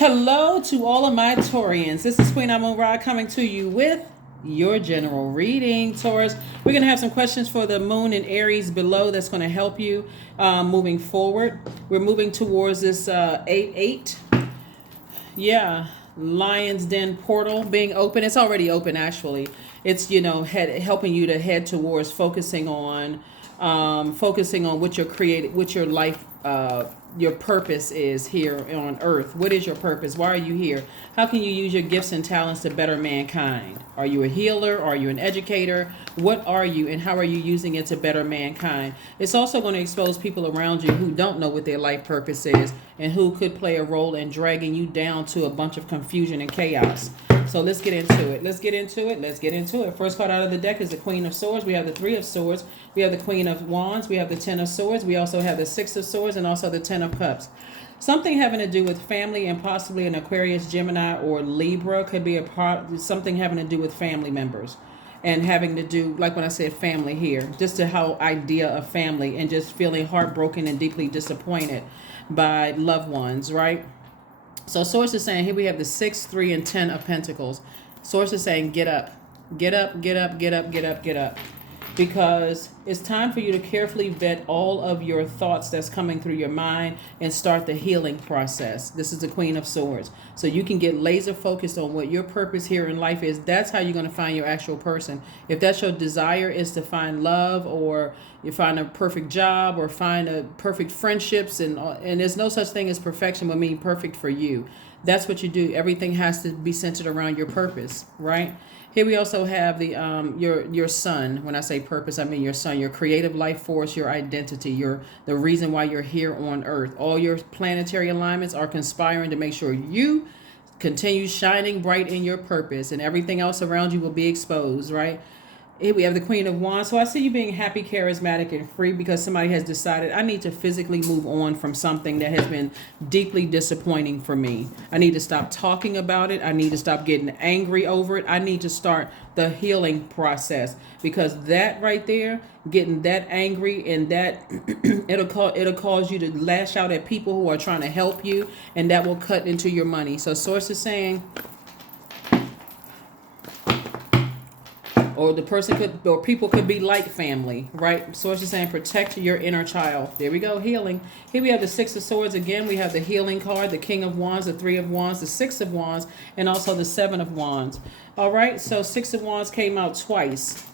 Hello to all of my Taurians. This is Queen Amun Ra coming to you with your general reading, Taurus. We're going to have some questions for the moon and Aries below that's going to help you moving forward. We're moving towards this 8-8. Yeah, Lion's Den portal being open. It's already open, actually. It's, helping you to head towards focusing on what what your life, your purpose is here on earth. What is your purpose? Why are you here? How can you use your gifts and talents to better mankind? Are you a healer? Are you an educator? What are you, and how are you using it to better mankind? It's also going to expose people around you who don't know what their life purpose is and who could play a role in dragging you down to a bunch of confusion and chaos. So let's get into it. Let's get into it. First card out of the deck is the Queen of Swords. We have the Three of Swords. We have the Queen of Wands. We have the Ten of Swords. We also have the Six of Swords and also the Ten of Cups. Something having to do with family and possibly an Aquarius, Gemini, or Libra could be something having to do with family members. And having to do, like when I said family here, just the whole idea of family and just feeling heartbroken and deeply disappointed by loved ones, right? So Source is saying, here we have the 6, 3, and 10 of Pentacles. Source is saying, get up. Get up, get up, get up, get up, get up. Because it's time for you to carefully vet all of your thoughts that's coming through your mind and start the healing process. This is the Queen of Swords. So you can get laser focused on what your purpose here in life is. That's how you're going to find your actual person. If that's your desire, is to find love, or you find a perfect job, or find a perfect friendships, and there's no such thing as perfection but mean perfect for you. That's what you do. Everything has to be centered around your purpose, right? Here we also have the your sun. When I say purpose, I mean your sun, your creative life force, your identity, the reason why you're here on Earth. All your planetary alignments are conspiring to make sure you continue shining bright in your purpose, and everything else around you will be exposed, right? Here we have the Queen of Wands. So I see you being happy, charismatic, and free because somebody has decided, I need to physically move on from something that has been deeply disappointing for me. I need to stop talking about it. I need to stop getting angry over it. I need to start the healing process, because that right there, getting that angry, and that it'll cause you to lash out at people who are trying to help you, and that will cut into your money. So Source is saying, or the person could, or people could be like family, right? Source is saying, protect your inner child. There we go, healing. Here we have the Six of Swords again. We have the healing card, the King of Wands, the Three of Wands, the Six of Wands, and also the Seven of Wands. All right, so Six of Wands came out twice.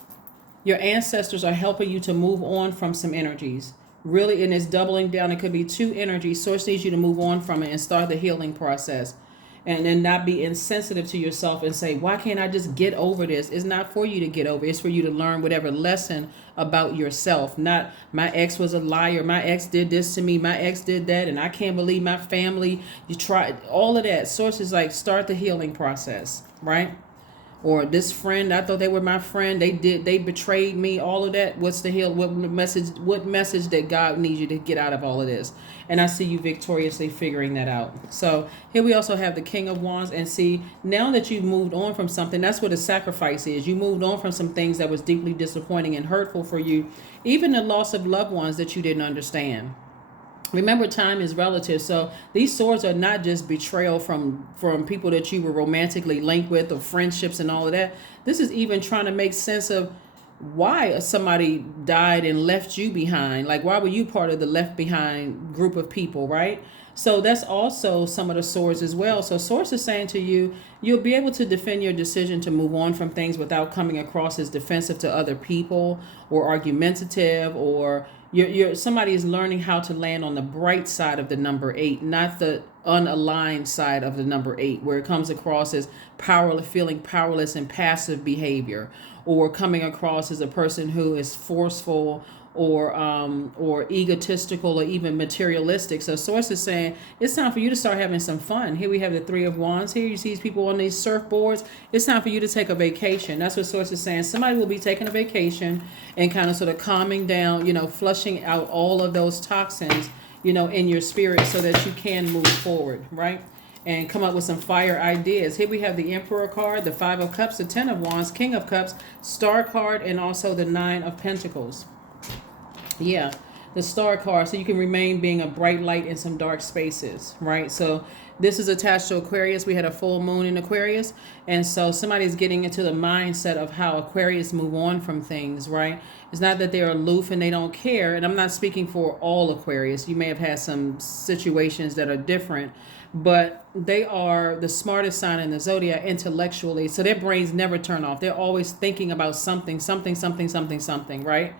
Your ancestors are helping you to move on from some energies. Really, and it's doubling down. It could be two energies. Source needs you to move on from it and start the healing process. And then not be insensitive to yourself and say, why can't I just get over this? It's not for you to get over. It's for you to learn whatever lesson about yourself. Not, my ex was a liar. My ex did this to me. My ex did that. And I can't believe my family. You tried all of that. Source is like, start the healing process, right? Or this friend, I thought they were my friend. They betrayed me. All of that. What's the heal? What message that God needs you to get out of all of this? And I see you victoriously figuring that out. So here we also have the King of Wands. And see, now that you've moved on from something, that's what a sacrifice is. You moved on from some things that was deeply disappointing and hurtful for you. Even the loss of loved ones that you didn't understand. Remember, time is relative. So these swords are not just betrayal from people that you were romantically linked with, or friendships and all of that. This is even trying to make sense of why somebody died and left you behind. Like, why were you part of the left behind group of people, right? So that's also some of the swords as well. So Source is saying to you, you'll be able to defend your decision to move on from things without coming across as defensive to other people or argumentative, or somebody is learning how to land on the bright side of the number 8, not the unaligned side of the number 8, where it comes across as powerless, feeling powerless and passive behavior, or coming across as a person who is forceful or egotistical or even materialistic. So Source is saying it's time for you to start having some fun. Here we have the Three of Wands. Here you see these people on these surfboards. It's time for you to take a vacation. That's what Source is saying. Somebody will be taking a vacation and kind of sort of calming down, flushing out all of those toxins, in your spirit, so that you can move forward, right? And come up with some fire ideas. Here we have the Emperor card, the Five of Cups, the Ten of Wands, King of Cups, Star card, and also the Nine of Pentacles. Yeah, the Star card, so you can remain being a bright light in some dark spaces, right? So This is attached to Aquarius. We had a full moon in Aquarius. And so somebody's getting into the mindset of how Aquarius move on from things, right? It's not that they're aloof and they don't care. And I'm not speaking for all Aquarius. You may have had some situations that are different, but they are the smartest sign in the zodiac intellectually. So their brains never turn off. They're always thinking about something, right?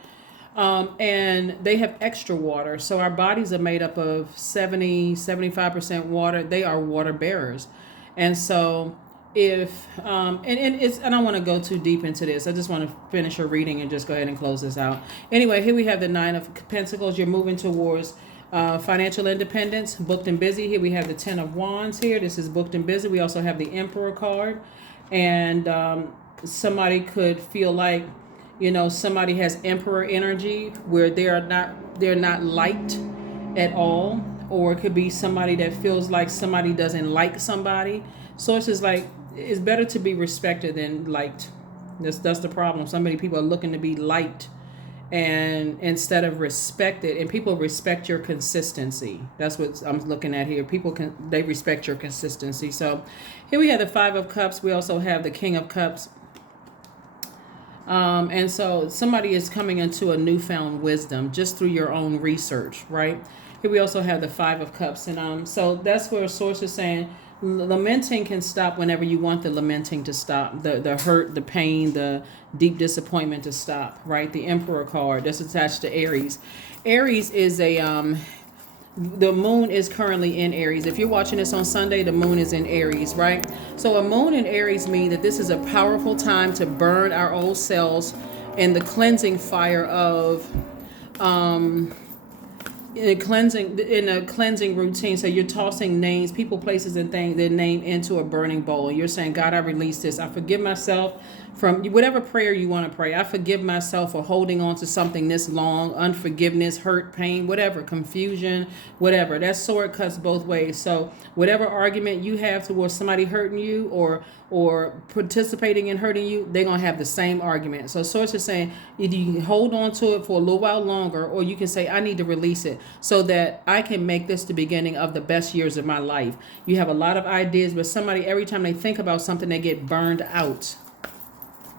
And they have extra water. So our bodies are made up of 75% water. They are water bearers. And so if, and it's, I don't want to go too deep into this. I just want to finish a reading and just go ahead and close this out. Anyway, here we have the Nine of Pentacles. You're moving towards financial independence, booked and busy. Here we have the Ten of Wands here. This is booked and busy. We also have the Emperor card. And somebody could feel like, somebody has emperor energy where they're not liked at all, or it could be somebody that feels like somebody doesn't like somebody. So it's just like, it's better to be respected than liked. That's the problem. So many people are looking to be liked and instead of respected, and people respect your consistency. That's what I'm looking at here. They respect your consistency. So here we have the Five of Cups. We also have the King of Cups. And so somebody is coming into a newfound wisdom just through your own research, right? Here we also have the Five of Cups. And so that's where Source is saying lamenting can stop whenever you want the lamenting to stop. The hurt, the pain, the deep disappointment to stop, right? The Emperor card that's attached to Aries. Aries is the moon is currently in Aries. If you're watching this on Sunday, the moon is in Aries, right? So a moon in Aries means that this is a powerful time to burn our old selves in the cleansing fire of in a cleansing routine. So you're tossing names, people, places, and things, their name into a burning bowl. And you're saying, God, I release this. I forgive myself from whatever prayer you want to pray. I forgive myself for holding on to something this long, unforgiveness, hurt, pain, whatever, confusion, whatever. That sword cuts both ways. So whatever argument you have towards somebody hurting you or participating in hurting you, they're going to have the same argument. So Source is saying either you can hold on to it for a little while longer, or you can say, I need to release it so that I can make this the beginning of the best years of my life. You have a lot of ideas, but somebody, every time they think about something, they get burned out.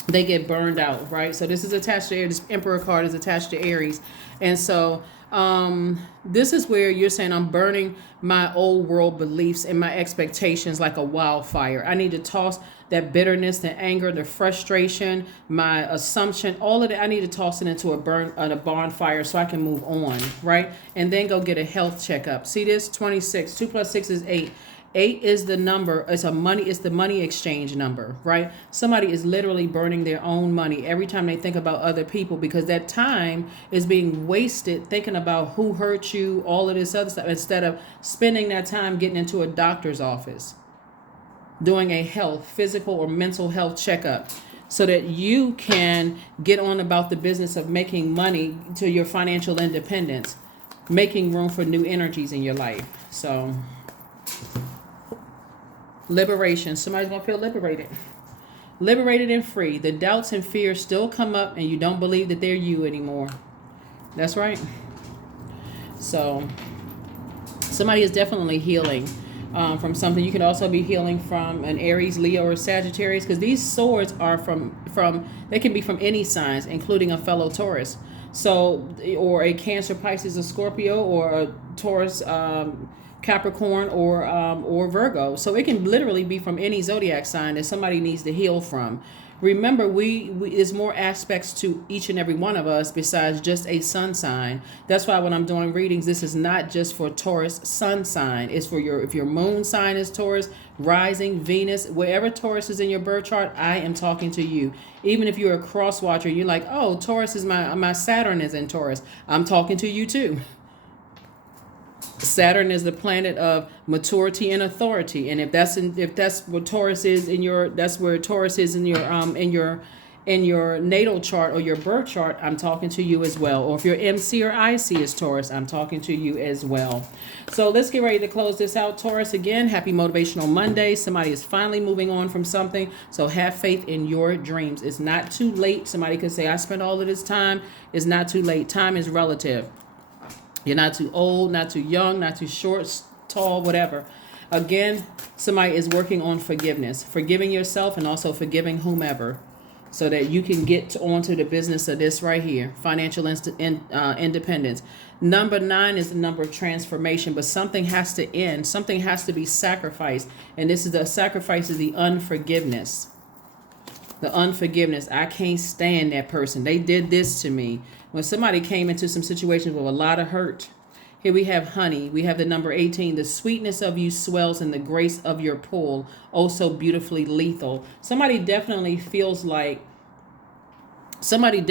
They get burned out, right? So this is attached to Aries. This Emperor card is attached to Aries. And so this is where you're saying I'm burning my old world beliefs and my expectations like a wildfire. I need to toss that bitterness, the anger, the frustration, my assumption, all of that. I need to toss it into a bonfire so I can move on, right? And then go get a health checkup. See this? 26. 2 plus 6 is 8. 8 is the number. It's the money exchange number, right? Somebody is literally burning their own money every time they think about other people, because that time is being wasted thinking about who hurt you, all of this other stuff, instead of spending that time getting into a doctor's office, doing a physical or mental health checkup, so that you can get on about the business of making money to your financial independence, making room for new energies in your life. So liberation. Somebody's going to feel liberated and free. The doubts and fears still come up and you don't believe that they're you anymore. That's right. So somebody is definitely healing from something. You can also be healing from an Aries, Leo, or Sagittarius, because these swords are from they can be from any signs, including a fellow Taurus. So, or a Cancer, Pisces, or Scorpio, or a Taurus, Capricorn, or Virgo. So it can literally be from any zodiac sign that somebody needs to heal from. Remember, there's more aspects to each and every one of us besides just a sun sign. That's why when I'm doing readings, this is not just for Taurus sun sign. It's for if your moon sign is Taurus, rising, Venus, wherever Taurus is in your birth chart, I am talking to you. Even if you're a cross watcher, you're like, oh, Taurus is my Saturn is in Taurus. I'm talking to you too. Saturn is the planet of maturity and authority, and if that's what Taurus is that's where Taurus is in your natal chart or your birth chart, I'm talking to you as well. Or if your MC or IC is Taurus, I'm talking to you as well. So let's get ready to close this out, Taurus. Again, happy Motivational Monday. Somebody is finally moving on from something, so have faith in your dreams. It's not too late. Somebody could say, I spent all of this time. It's not too late. Time is relative. You're not too old, not too young, not too short, tall, whatever. Again, somebody is working on forgiveness, forgiving yourself and also forgiving whomever, so that you can get onto the business of this right here, financial independence. Number 9 is the number of transformation, but something has to end. Something has to be sacrificed. And this is the sacrifice of the unforgiveness. The unforgiveness. I can't stand that person. They did this to me. When somebody came into some situations with a lot of hurt. Here we have honey. We have the number 18. The sweetness of you swells and the grace of your pull. Oh, so beautifully lethal. Somebody definitely feels like somebody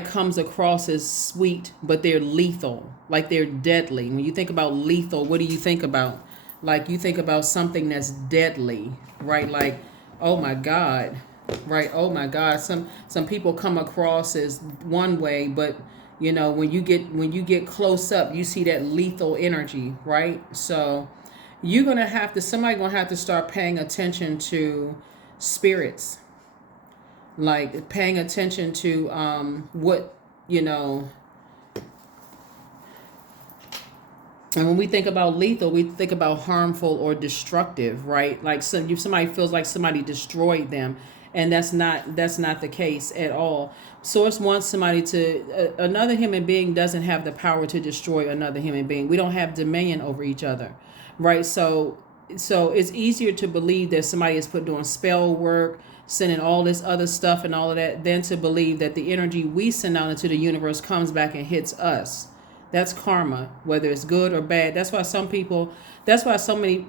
comes across as sweet, but they're lethal. Like they're deadly. When you think about lethal, what do you think about? Like you think about something that's deadly, right? Like, oh my God, right? Oh my God. Some people come across as one way, but you know, when you get close up, you see that lethal energy, right? So somebody's gonna have to start paying attention to spirits, like paying attention to what, you know. And when we think about lethal, we think about harmful or destructive, right? Like somebody feels like somebody destroyed them, and that's not the case at all. Source wants somebody to another human being doesn't have the power to destroy another human being. We don't have dominion over each other, right? So it's easier to believe that somebody is doing spell work, sending all this other stuff and all of that, than to believe that the energy we send out into the universe comes back and hits us. That's karma, whether it's good or bad. That's why so many,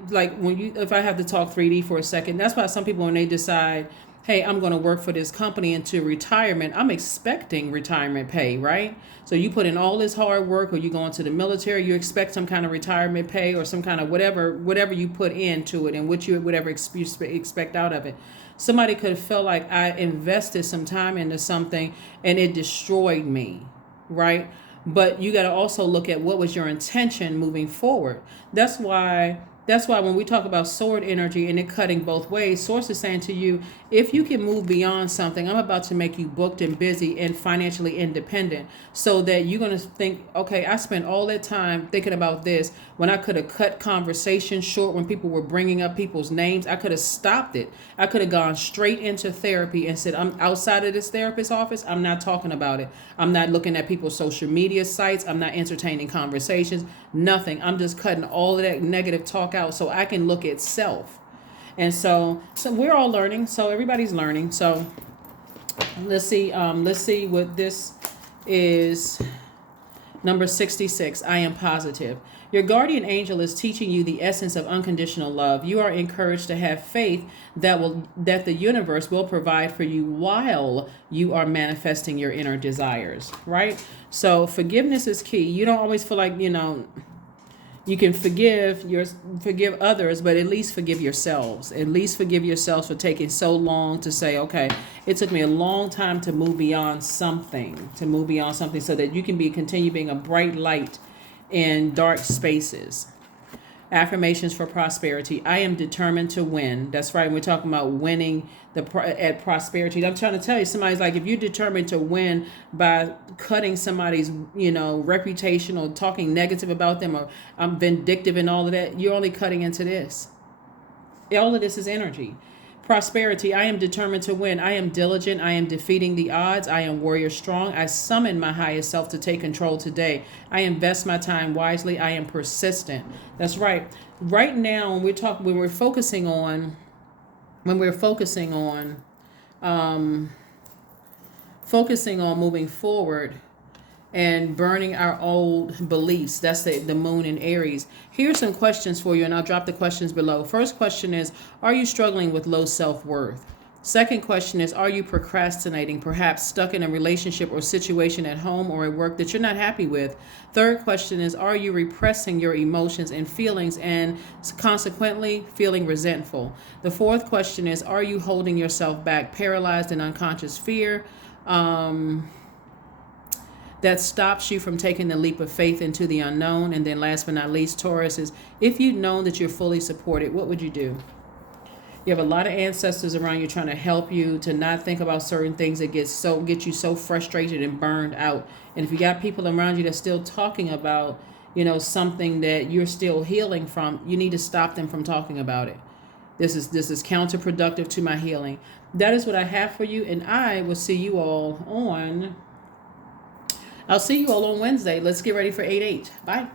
like if I have to talk 3D for a second, that's why some people, when they decide, hey, I'm going to work for this company into retirement, I'm expecting retirement pay, right? So you put in all this hard work, or you go into the military, you expect some kind of retirement pay or some kind of whatever you put into it, and whatever you expect out of it. Somebody could have felt like I invested some time into something and it destroyed me, right? But you got to also look at what was your intention moving forward. That's why when we talk about sword energy and it cutting both ways, Source is saying to you, if you can move beyond something, I'm about to make you booked and busy and financially independent, so that you're going to think, okay, I spent all that time thinking about this when I could have cut conversations short. When people were bringing up people's names, I could have stopped it. I could have gone straight into therapy and said, I'm outside of this therapist's office. I'm not talking about it. I'm not looking at people's social media sites. I'm not entertaining conversations, nothing. I'm just cutting all of that negative talk out so I can look at self. And so we're all learning. So everybody's learning. So let's see what this is. Number 66. I am positive. Your guardian angel is teaching you the essence of unconditional love. You are encouraged to have faith that the universe will provide for you while you are manifesting your inner desires, right? So forgiveness is key. You don't always feel like, you can forgive others, but at least forgive yourselves. At least forgive yourselves for taking so long to say, okay, it took me a long time to move beyond something, so that you can continue being a bright light in dark spaces. Affirmations for prosperity. I am determined to win. That's right. We're talking about winning at prosperity. I'm trying to tell you, somebody's like, if you're determined to win by cutting somebody's, reputation, or talking negative about them, or I'm vindictive and all of that, you're only cutting into this. All of this is energy. Prosperity. I am determined to win. I am diligent. I am defeating the odds. I am warrior strong. I summon my highest self to take control today. I invest my time wisely. I am persistent. That's right. Right now, when we're focusing on moving forward and burning our old beliefs. That's the moon in Aries. Here's some questions for you, and I'll drop the questions below. First question is, are you struggling with low self-worth? Second question is, are you procrastinating, perhaps stuck in a relationship or situation at home or at work that you're not happy with? Third question is, are you repressing your emotions and feelings and consequently feeling resentful? The fourth question is, are you holding yourself back, paralyzed in unconscious fear? That stops you from taking the leap of faith into the unknown. And then last but not least, Taurus, is if you'd known that you're fully supported, what would you do? You have a lot of ancestors around you trying to help you to not think about certain things that get you so frustrated and burned out. And if you got people around you that's still talking about, something that you're still healing from, you need to stop them from talking about it. This is counterproductive to my healing. That is what I have for you, and I will see you all on. I'll see you all on Wednesday. Let's get ready for 8/8. Bye.